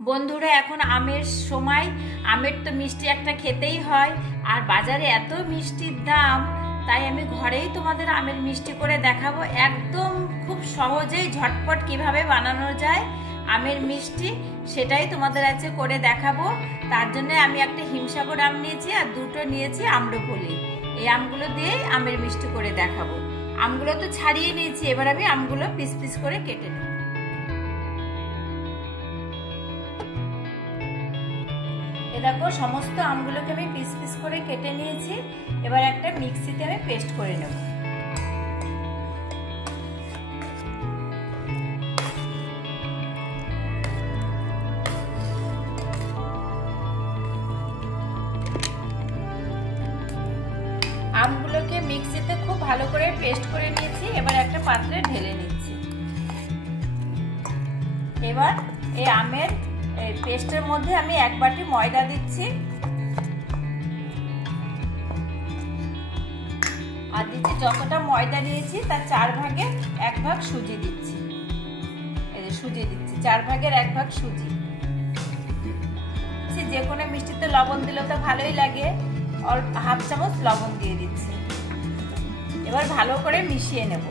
বন্ধুরা, এখন আমের সময়, আমের তো মিষ্টি একটা খেতেই হয়, আর বাজারে এত মিষ্টির দাম, তাই আমি ঘরেই তোমাদের আমের মিষ্টি করে দেখাবো। একদম খুব সহজেই ঝটপট কিভাবে বানানো যায় আমের মিষ্টি, সেটাই তোমাদের আজকে করে দেখাবো। তার জন্য আমি একটা হিমসাগর আম নিয়েছি আর দুটো নিয়েছি আম্রপলি। এই আমগুলো দিয়ে আমের মিষ্টি করে দেখাবো। আমগুলো তো ছাড়িয়ে নিয়েছি, এবার আমি আমগুলো পিস পিস করে কেটে নেব। দেখো, সমস্ত আমগুলোকে আমি পিস পিস করে কেটে নিয়েছি। এবার একটা মিক্সিতে আমি পেস্ট করে নেব। আমগুলোকে মিক্সিতে খুব ভালো করে পেস্ট করে নিয়েছি। এবার একটা পাত্রে ঢেলে নিচ্ছি। এবার এই আমের পেস্টের মধ্যে আমি 1 বাটি ময়দা দিচ্ছি, আর দিচ্ছি যতটা ময়দা নিয়েছি তার 4 ভাগের 1 ভাগ সুজি দিচ্ছি। এই যে সুজি দিচ্ছি, 4 ভাগের 1 ভাগ সুজি। যে কোনো মিষ্টিতে লবণ দিলে তো ভালোই লাগে, অল্প হাফ চামচ লবণ দিয়ে দিচ্ছি। এবার ভালো করে মিশিয়ে নেব।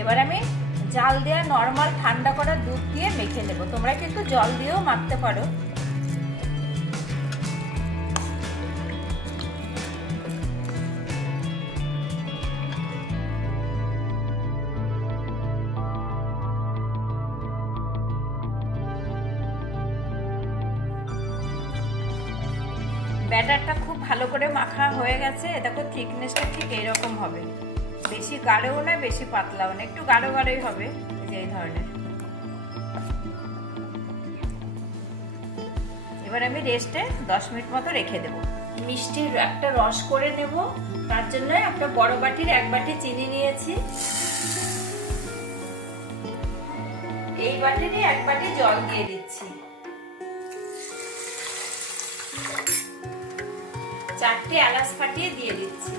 এবার আমি জাল দেওয়া নরমাল ঠান্ডা করা দুধ দিয়ে মেখে নেব। তোমরা কিন্তু জল দিয়েও মাখতে পারো। ব্যাটারটা খুব ভালো করে মাখা হয়ে গেছে। দেখো, থিকনেসটা ঠিক এইরকম হবে, বেশি গাঢ়ও না বেশি পাতলাও না, একটু গাঢ় গাঢ়ই হবে, এই ধরনের। এবার আমি রেস্টে 10 মিনিট মতো রেখে দেব। মিষ্টির একটা রস করে নেব। তার জন্য একটা বড় বাটির 1 বাটি চিনি নিয়েছি। এই বাটিরই 1 বাটি জল দিয়ে দিচ্ছি। 4টে এলাচ ফাটিয়ে দিয়ে দিচ্ছি।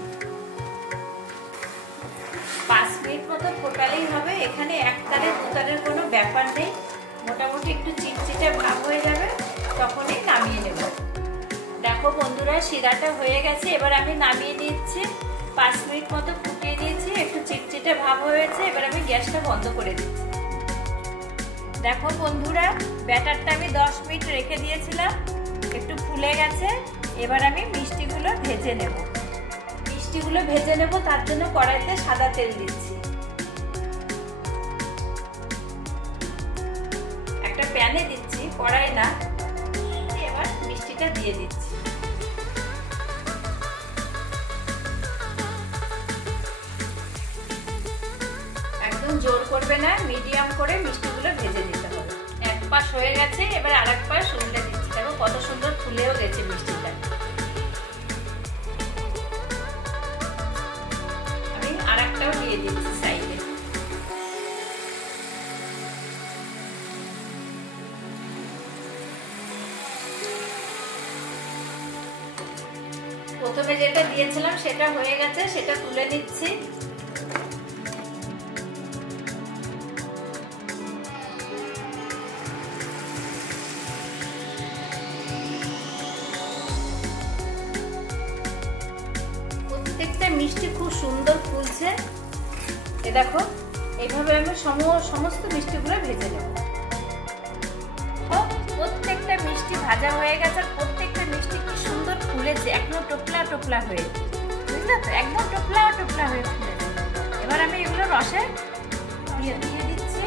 5 মিনিট মতো ফোটালেই হবে। এখানে 1 তারে 2 তারের কোনো ব্যাপার নেই। মোটামুটি একটু চিটচিটে ভাব হয়ে যাবে, তখনই নামিয়ে নেব। দেখো বন্ধুরা, শিরাটা হয়ে গেছে। এবার আমি নামিয়ে নিচ্ছি। 5 মিনিট মতো ফুটিয়ে দিয়েছি, একটু চিটচিটে ভাব হয়েছে। এবার আমি গ্যাসটা বন্ধ করে দিচ্ছি। দেখো বন্ধুরা, ব্যাটারটা আমি 10 মিনিট রেখে দিয়েছিলাম, একটু ফুলে গেছে। এবার আমি মিষ্টিগুলো ভেজে নেব। মিষ্টিগুলো ভেজে নেব, তার জন্য কড়াইতে সাদা তেল দিচ্ছি। একটা প্যানে দিচ্ছি, কড়াই না। এবার মিষ্টিটা দিয়ে দিচ্ছি। একদম জোর করবে না, মিডিয়াম করে মিষ্টিগুলো ভেজে নিতে হবে। 1 পাশ হয়ে গেছে, এবার আরেক পাশ উল্টে দিচ্ছি। দেখো কত সুন্দর ফুলেও গেছে মিষ্টিটা। আমি আরেকটাও দিয়ে দিচ্ছি সাইডে। প্রথমে যেটা দিয়েছিলাম সেটা হয়ে গেছে, সেটা তুলে নিচ্ছি। প্রত্যেকটা মিষ্টি খুব সুন্দর ফুলছে। এ দেখো, এইভাবে আমি সমস্ত মিষ্টিগুলো ভেজে নেব। প্রত্যেকটা মিষ্টি ভাজা হয়ে গেছে, আর প্রত্যেকটা মিষ্টি কি সুন্দর ফুলেছে, একদম টোপলা টোপলা হয়ে, বুঝলে তো, একদম টোপলা টোপলা হয়ে ফুলেছে। এবার আমি এগুলো রসে দিয়ে দিচ্ছি।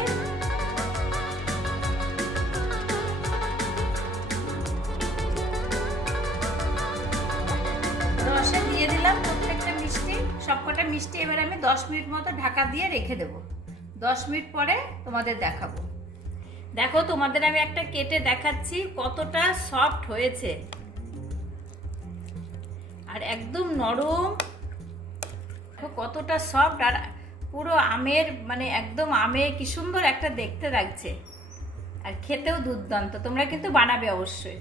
রসে দিয়ে দিলাম প্রত্যেকটা মিষ্টি, সবকটা মিষ্টি। এবার আমি 10 মিনিট মতো ঢাকা দিয়ে রেখে দেব। 10 মিনিট পরে তোমাদের দেখাবো। দেখো, তোমাদের আমি একটা কেটে দেখাচ্ছি কতটা সফট হয়েছে, আর একদম নরম। কতটা সফট, আর পুরো আমের, মানে একদম আমে কি সুন্দর একটা দেখতে লাগছে, আর খেতেও দুর্দান্ত। তোমরা কিন্তু বানাবে অবশ্যই।